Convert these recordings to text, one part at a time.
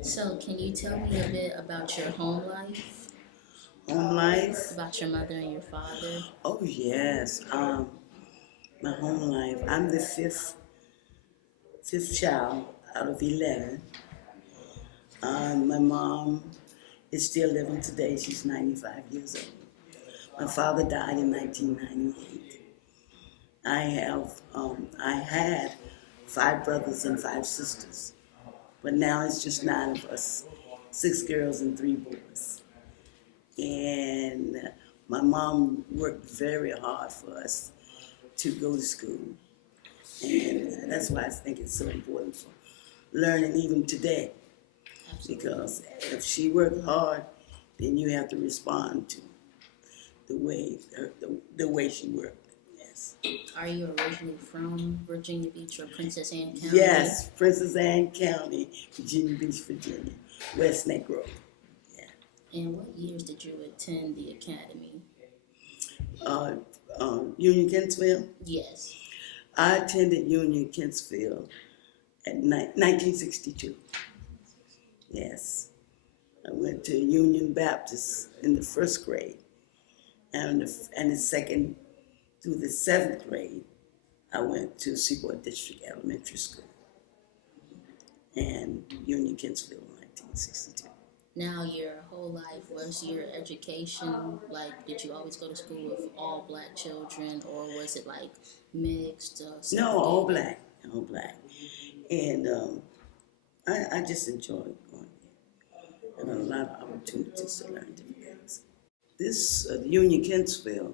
So, can you tell me a bit about your home life, Home life? about your mother and your father? Oh yes. My home life. I'm the fifth child out of 11. My mom is still living today. She's 95 years old. My father died in 1998. I had five brothers and five sisters, but now it's just nine of us, six girls and three boys. And my mom worked very hard for us to go to school. And that's why I think it's so important for learning even today. Absolutely. Because if she worked hard, then you have to respond to the way she worked. Yes. Are you originally from Virginia Beach or Princess Anne County? Yes, Princess Anne County, Virginia Beach, Virginia, West Neck Road. Yeah. And what years did you attend the academy? Uh, Union Kentsville. Yes. I attended Union Kentsville at 1962. Yes. I went to Union Baptist in the first grade, and the second through the seventh grade, I went to Seaport District Elementary School and Union Kentsville in 1962. Now, your whole life, was your education like, did you always go to school with all black children, or was it like mixed? No, all black, all black. And I just enjoyed going there. I had a lot of opportunities to learn different things. This Union Kentsville,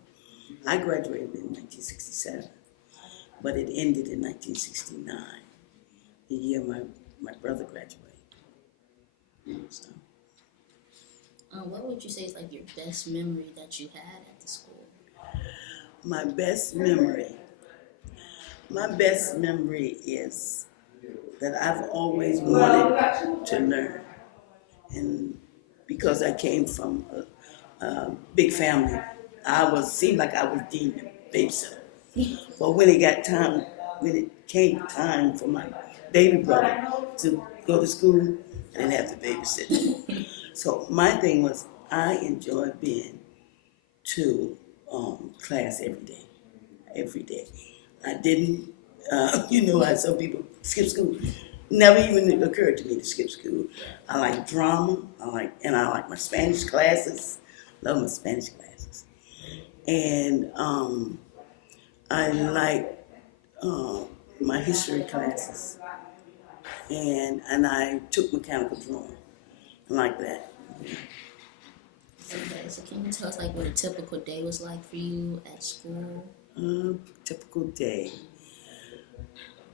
I graduated in 1967, but it ended in 1969, the year my brother graduated. So, What would you say is like your best memory that you had at the school? my best memory is that I've always wanted to learn. And because I came from a big family, seemed like I was deemed a babysitter. But when it came time for my baby brother to go to school, I didn't have to babysit him. So my thing was I enjoyed being to class every day, every day. I didn't, how some people skip school. Never even occurred to me to skip school. I like drama. I like my Spanish classes. Love my Spanish classes, and I like my history classes, and I took mechanical drawing. I like that. Okay, so can you tell us like what a typical day was like for you at school? Typical day.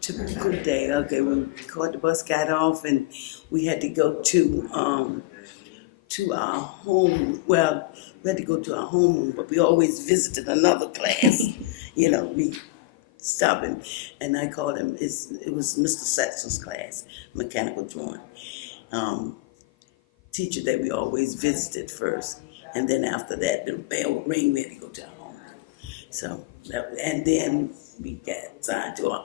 Typical day. Okay, we caught the bus, got off, and we had to go to our home. Well, we had to go to our homeroom, but we always visited another class. We stopped and I called him. It was Mr. Sexton's class, mechanical drawing. Teacher that we always visited first, and then after that, the bell would ring. We had to go to our home. So, and then we got assigned to our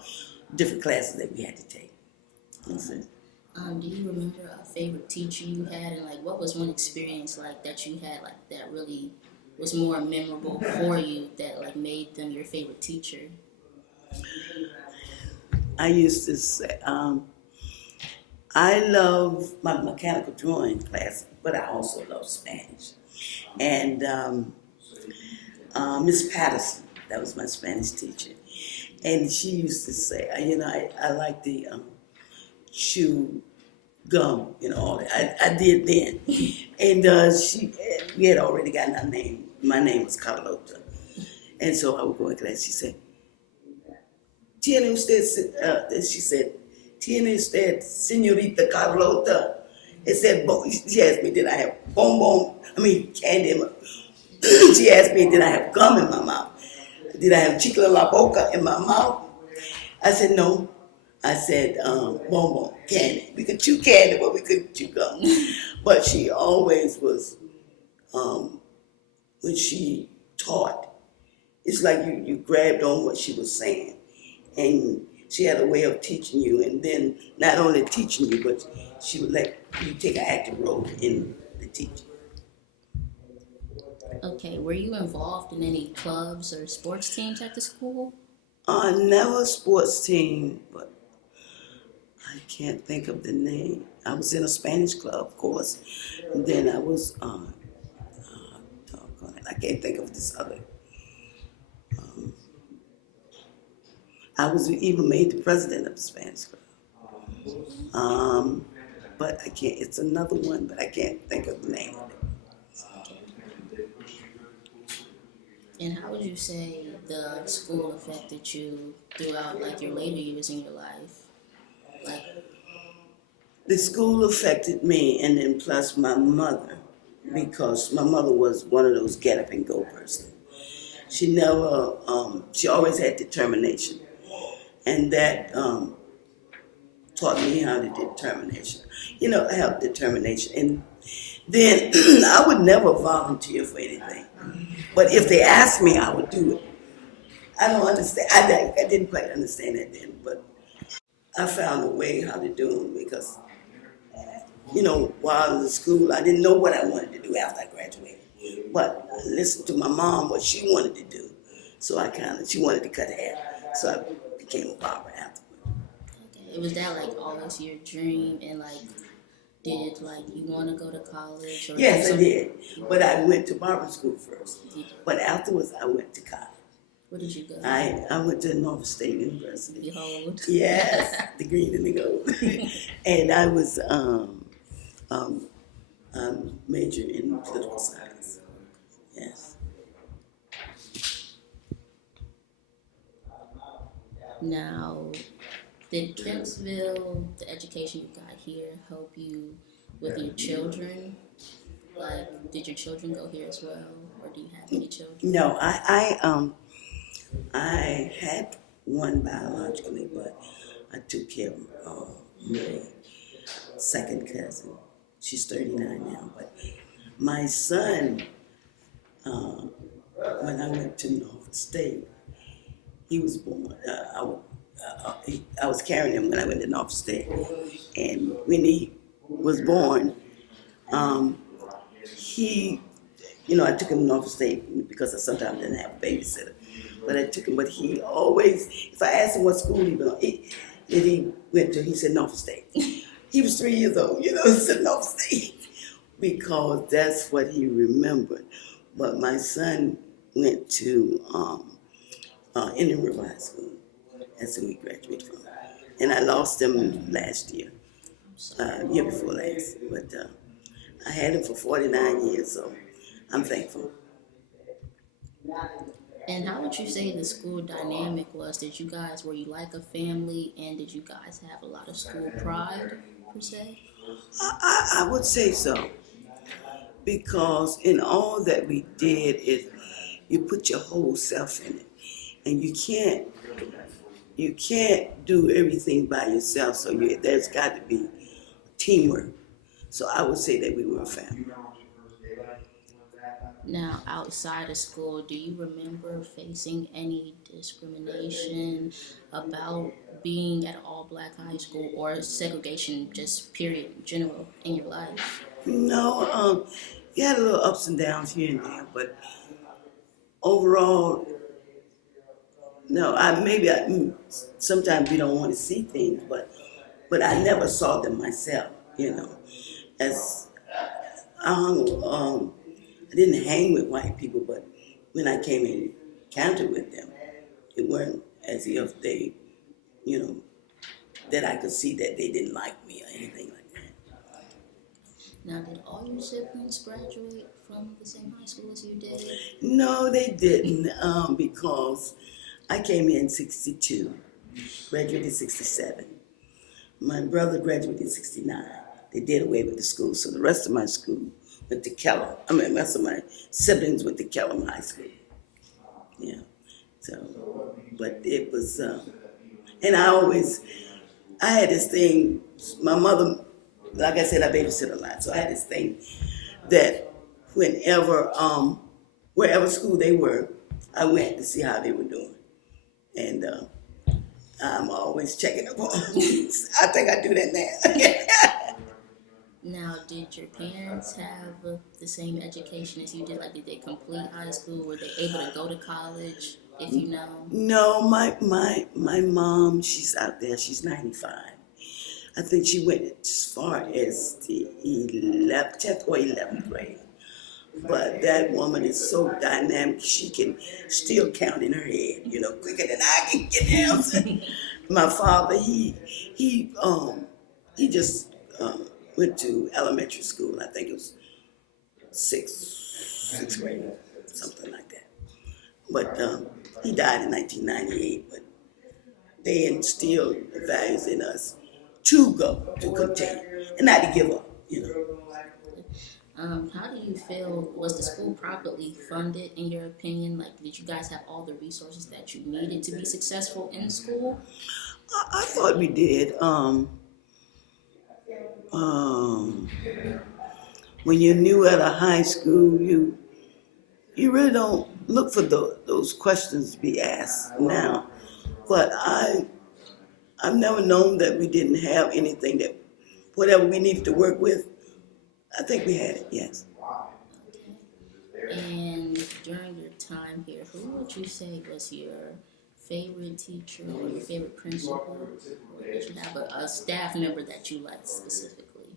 different classes that we had to take. That's it. Do you remember a favorite teacher you had, and like what was one experience like that you had like that really was more memorable for you that like made them your favorite teacher? I used to say, I love my mechanical drawing class, but I also love Spanish. And Miss Patterson, that was my Spanish teacher. And she used to say, I like the chew gum, all that. I did then. And we had already gotten our name. My name was Carlota. And so I would go in class. She said, Tiene usted, she said, Tiene usted, señorita Carlota. It said, she asked me, did I have candy in my, she asked me, did I have gum in my mouth? Did I have chicle la boca in my mouth? I said, no. I said, bonbon, candy. We could chew candy, but we couldn't chew gum. But she always was, when she taught, it's like you grabbed on what she was saying. And She had a way of teaching you, and then not only teaching you, but she would let you take an active role in the teaching. Okay, were you involved in any clubs or sports teams at the school? Never a sports team, but I can't think of the name. I was in a Spanish club, of course. And then I was, doggone it, I can't think of this other. I was even made the president of the Spanish club. But I can't, it's another one, but I can't think of the name of it. And how would you say the school affected you throughout like your later years in your life? Like, The school affected me, and then plus my mother, because my mother was one of those get up and go person. She never, she always had determination, and that taught me how to determination. Have determination, and then I would never volunteer for anything, but if they asked me, I would do it. I don't understand. I didn't quite understand that then, but I found a way how to do them because while in the school, I didn't know what I wanted to do after I graduated. But I listened to my mom, what she wanted to do. So she wanted to cut hair. So I became a barber afterward. okay, was that like always your dream? And like, did like you want to go to college? Or Yes, I did. But I went to barber school first. But afterwards, I went to college. Where did you go? I went to Norfolk State University. Behold. Yes, the green and the gold. And I was major in political science. Yes. Now, did Kempsville, the education you got here, help you with your children? Like, did your children go here as well, or do you have any children? No, I had one biologically, but I took care of my second cousin. She's 39 now, but my son, when I went to Norfolk State, he was born. I was carrying him when I went to Norfolk State, and when he was born, he, I took him to Norfolk State because I sometimes didn't have a babysitter, but I took him. But he always, if I asked him what school he went to, he said Norfolk State. He was 3 years old, he said Norfolk State because that's what he remembered. But my son went to Indian River High School. That's who he graduated from. And I lost him last year, year before last. But I had him for 49 years, so I'm thankful. And how would you say the school dynamic was? Were you like a family, and did you guys have a lot of school pride, per se? I would say so, because in all that we did, you put your whole self in it, and you can't do everything by yourself. So there's got to be teamwork. So I would say that we were a family. Now, outside of school, do you remember facing any discrimination about being at an all-black high school, or segregation, just period, in general, in your life? No, you had a little ups and downs here and there, but overall, no. Sometimes you don't want to see things, but I never saw them myself. As I didn't hang with white people, but when I came in encounter with them, it weren't as if they, that I could see that they didn't like me or anything like that. Now, did all your siblings graduate from the same high school as you did? No, they didn't, because I came in 62, graduated 67. My brother graduated in 69. They did away with the school, so the rest of my school went to Kellum. The rest of my siblings went to Kellum High School. Yeah. So, but it was, and I had this thing. My mother, like I said, I babysit a lot, so I had this thing that wherever school they were, I went to see how they were doing, and I'm always checking up on. I think I do that now. Now, did your parents have the same education as you did? Like, did they complete high school? Were they able to go to college? If you know. No, my mom, she's out there. She's 95. I think she went as far as the 10th or 11th grade. But that woman is so dynamic, she can still count in her head, quicker than I can get the answer. My father, he just went to elementary school. I think it was sixth grade, something like that. But he died in 1998. But they instilled the values in us to go, to continue, and not to give up. How do you feel? Was the school properly funded, in your opinion? Like, did you guys have all the resources that you needed to be successful in school? I thought we did. Um, when you're new at a high school, you really don't look for those questions to be asked now. But I've never known that we didn't have anything that whatever we needed to work with. I think we had it. Yes. And during your time here, who would you say was your favorite teacher or your favorite principal? Or did you have a staff member that you liked specifically?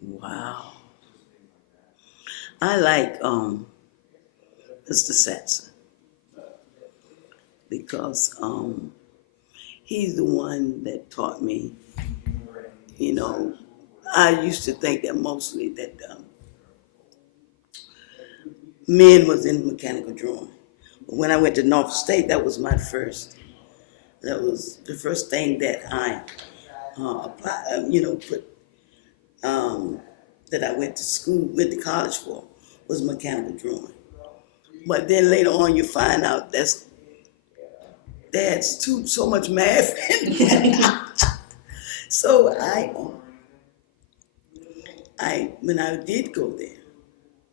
Wow. I like Mr. Satson because he's the one that taught me. I used to think that mostly that men was in mechanical drawing. But when I went to North State, that was my first. That was the first thing that I applied. Put that I went to college for was mechanical drawing. But then later on, you find out that's so much math. So I when I did go there,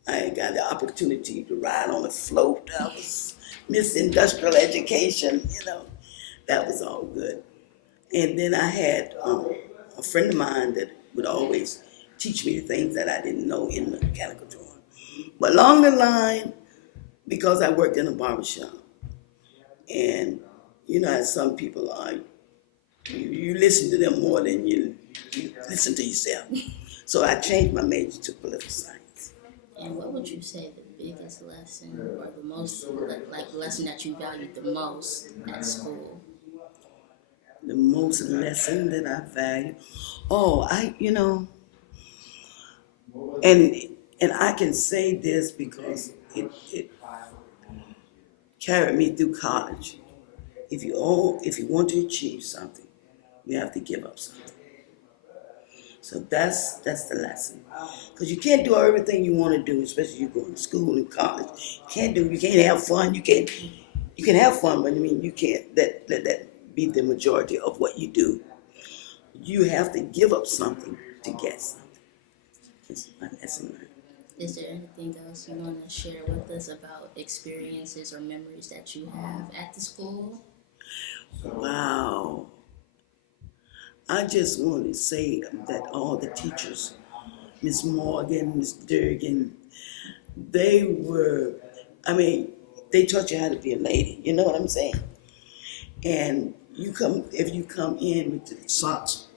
I got the opportunity to ride on a float. I was Miss Industrial Education. That was all good. And then I had a friend of mine that would always teach me the things that I didn't know in mechanical drawing. But along the line, because I worked in a barbershop, and as some people are, you listen to them more than you listen to yourself. So I changed my major to political science. And what would you say the biggest lesson or the most like lesson that you valued the most at school? The most lesson that I value, and I can say this because it carried me through college. If you want to achieve something, you have to give up something. So that's the lesson. Because you can't do everything you want to do, especially you go to school and college. You can't have fun. You can have fun, but you can't let that be the majority of what you do. You have to give up something to get something. It's my lesson. Is there anything else you want to share with us about experiences or memories that you have at the school? Wow. I just want to say that all the teachers, Miss Morgan, Miss Durgan, they taught you how to be a lady. You know what I'm saying? And if you come in with the socks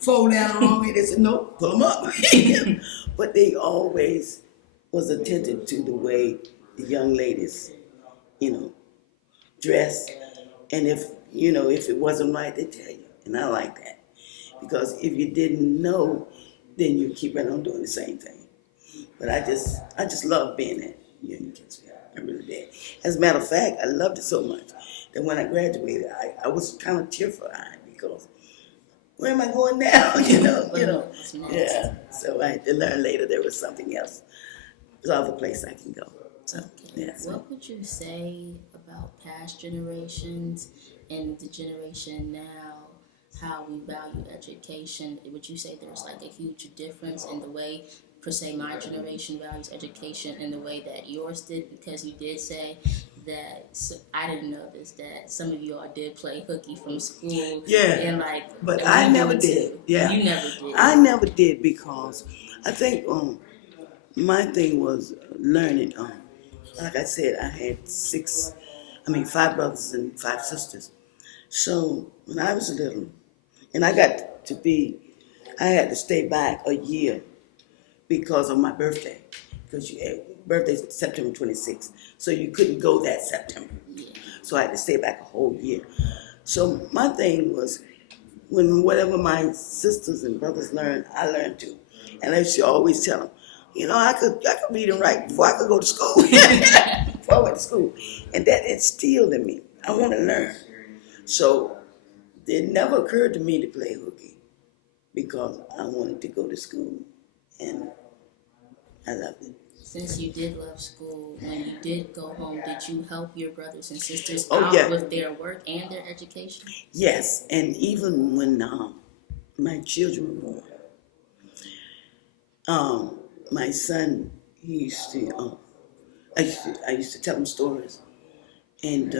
fold down on me, they said, no, pull them up. But they always was attentive to the way the young ladies, dress. And if it wasn't right, they tell you. And I like that. Because if you didn't know, then you keep right on doing the same thing. But I just love being at Union Kingsville. I really did. As a matter of fact, I loved it so much that when I graduated, I was kind of tearful-eyed because where am I going now? Yeah. So I had to learn later there was something else. There's other place I can go. So, yeah. What would you say about past generations and the generation now, how we value education? Would you say there's like a huge difference in the way, per se, my generation values education and the way that yours did? Because you did say that I didn't know this, that some of you all did play hooky from school. Yeah. And like, But and I we never do it did. too. Yeah. You never did. I never did because I think my thing was learning. Like I said, I had five brothers and five sisters. So when I was little, and I had to stay back a year because of my birthday. Because birthday's September 26th. So you couldn't go that September. So I had to stay back a whole year. So my thing was, when whatever my sisters and brothers learned, I learned too. And I used to always tell them, I could read and write before I could go to school. Before I went to school. And that instilled in me. I want to learn. So it never occurred to me to play hooky because I wanted to go to school. And I loved it. Since you did love school, when you did go home, did you help your brothers and sisters Yeah. with their work and their education? Yes, and even when my children were born, my son, I used to tell him stories. And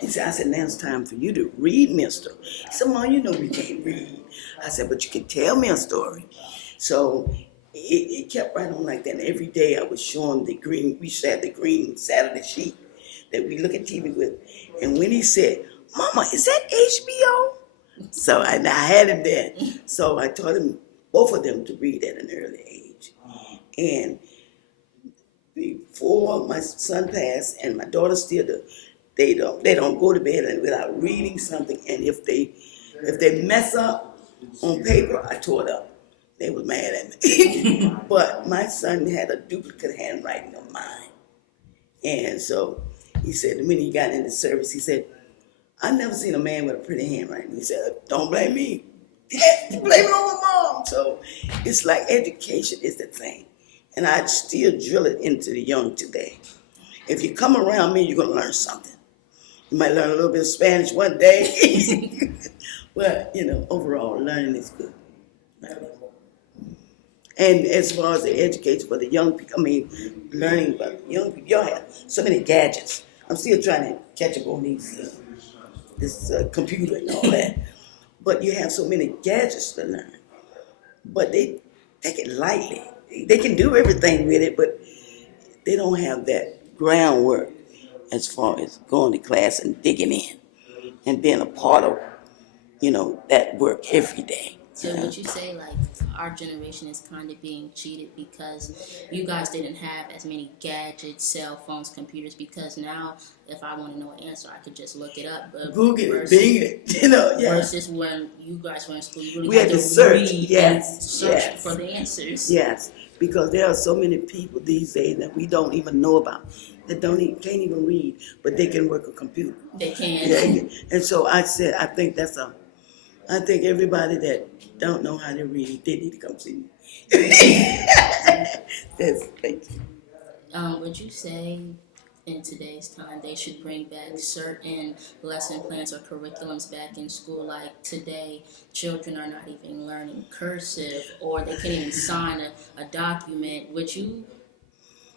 he said, I said, now it's time for you to read me a story. He said, Mom, we can't read. I said, but you can tell me a story. So it kept right on like that. And every day I would show him we used to have the green Saturday sheet that we look at TV with. And when he said, Mama, is that HBO? So I had him there. So I taught him, both of them, to read at an early age. And before my son passed, and my daughter still do, they don't go to bed without reading something. And if they mess up on paper, I tore it up. They was mad at me. But my son had a duplicate handwriting of mine. And so he said, when he got into service, he said, I never seen a man with a pretty handwriting. He said, don't blame me. Blame it on my mom. So it's like education is the thing. And I still drill it into the young today. If you come around me, you're going to learn something. You might learn a little bit of Spanish one day. But, overall, learning is good. And as far as the education for the young people, learning about young people, y'all have so many gadgets. I'm still trying to catch up on this computer and all that. But you have so many gadgets to learn. But they take it lightly. They can do everything with it, but they don't have that groundwork as far as going to class and digging in and being a part of, that work every day. So would you say like our generation is kind of being cheated because you guys didn't have as many gadgets, cell phones, computers? Because now, if I want to know an answer, I could just look it up. Google it, Bing it, Yeah. Versus when you guys were in school, you really We had to search. read Yes. and search for the answers. Yes, because there are so many people these days that we don't even know about that can't even read, but they can work a computer. They can. Yeah, and so I said, I think everybody that don't know how to read, they need to come see me. Thank you. Would you say in today's time they should bring back certain lesson plans or curriculums back in school? Like today, children are not even learning cursive, or they can't even sign a document. Would you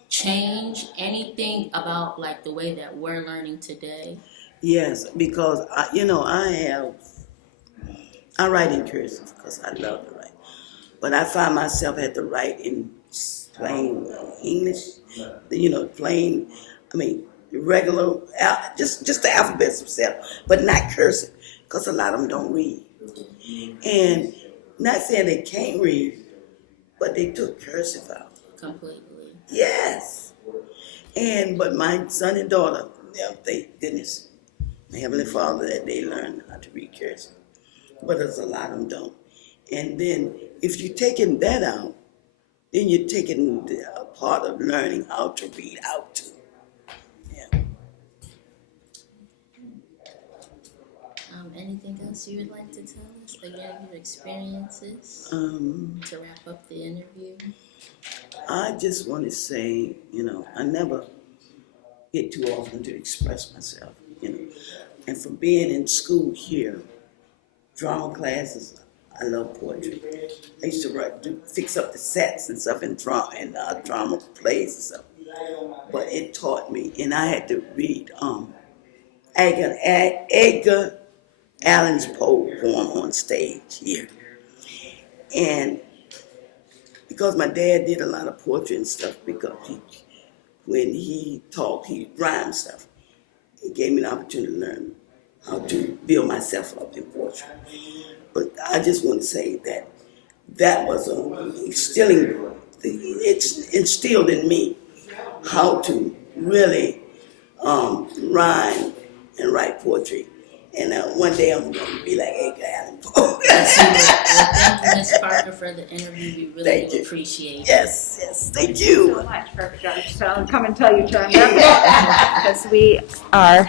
change anything about like the way that we're learning today? Yes, because I write in cursive because I love to write. But I find myself at to write in plain English, plain, regular, just the alphabets themselves, but not cursive, because a lot of them don't read. And not saying they can't read, but they took cursive out. Completely. Yes. But my son and daughter, thank goodness, my Heavenly Father, that they learn how to read cursive. But there's a lot of them don't. And then if you're taking that out, then you're taking a part of learning how to read out too. Yeah. Anything else you would like to tell us? Again, your experiences to wrap up the interview. I just want to say, I never get too often to express myself, And for being in school here, drama classes, I love poetry. I used to fix up the sets and stuff in drama plays and stuff. but it taught me, and I had to read Edgar Allan's poem on stage here. And because my dad did a lot of poetry and stuff, because when he talked, he rhymed stuff. It gave me an opportunity to learn how to build myself up in poetry. But I just want to say that was it's instilled in me how to really rhyme and write poetry. And one day I'm going to be like Edgar Allan Poe. Thank you, Ms. Parker, for the interview. We really do appreciate it. Yes, thank you. So much for Judge. So I'll come and tell you to remember because we are.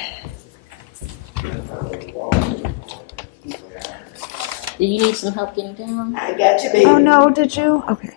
Do you need some help getting down? I got you, baby. Oh no, did you? Okay.